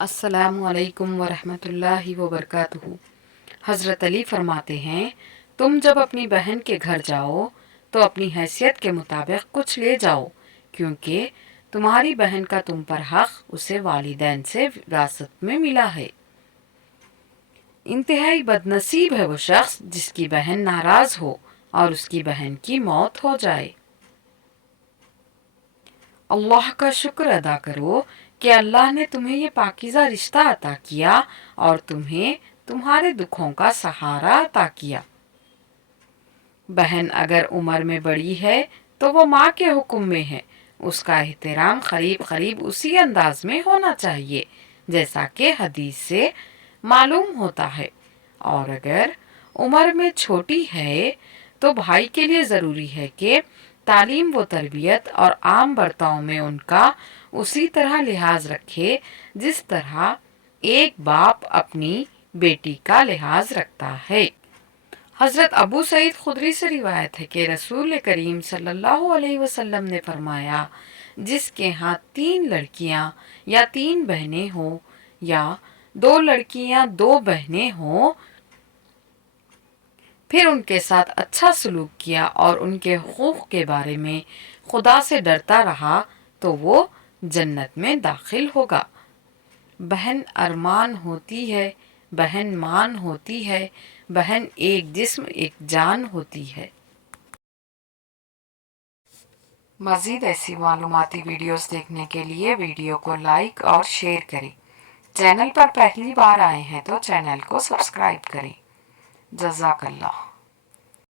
अस्सलामु अलैकुम वरहमतुल्लाहि वबरकातुहू। हज़रत अली फरमाते हैं, तुम जब अपनी बहन के घर जाओ तो अपनी हैसियत के मुताबिक कुछ ले जाओ, क्योंकि तुम्हारी बहन का तुम पर हक उसे वालिदैन से विरासत में मिला है। इंतहाई बदनसीब है वो शख्स जिसकी बहन नाराज हो और उसकी बहन की मौत हो जाए। अल्लाह का शुक्र अदा करो कि अल्लाह ने तुम्हें ये पाकीज़ा रिश्ता अता किया और तुम्हें तुम्हारे दुखों का सहारा अता किया। बहन अगर उम्र में बड़ी है तो वो माँ के हुक्म में है, उसका एहतराम करीब करीब उसी अंदाज में होना चाहिए जैसा कि हदीस से मालूम होता है, और अगर उम्र में छोटी है तो भाई के लिए ज़रूरी है कि तालीम व तरबियत और आम बर्ताव में उनका उसी तरह लिहाज रखे जिस तरह एक बाप अपनी बेटी का लिहाज रखता है। हज़रत अबू सईद खुदरी से रिवायत है कि रसूल करीम सल्लल्लाहु अलैहि वसल्लम ने फरमाया, जिसके यहाँ 3 लड़कियाँ या 3 बहनें हों या 2 लड़कियाँ 2 बहनें हों, फिर उनके साथ अच्छा सलूक किया और उनके हुकूक के बारे में खुदा से डरता रहा तो वो जन्नत में दाखिल होगा। बहन अरमान होती है, बहन मान होती है, बहन एक जिस्म एक जान होती है। मज़ीद ऐसी मालूमाती वीडियोस देखने के लिए वीडियो को लाइक और शेयर करें। चैनल पर पहली बार आए हैं तो चैनल को सब्सक्राइब करें। जज़ाकल्लाह।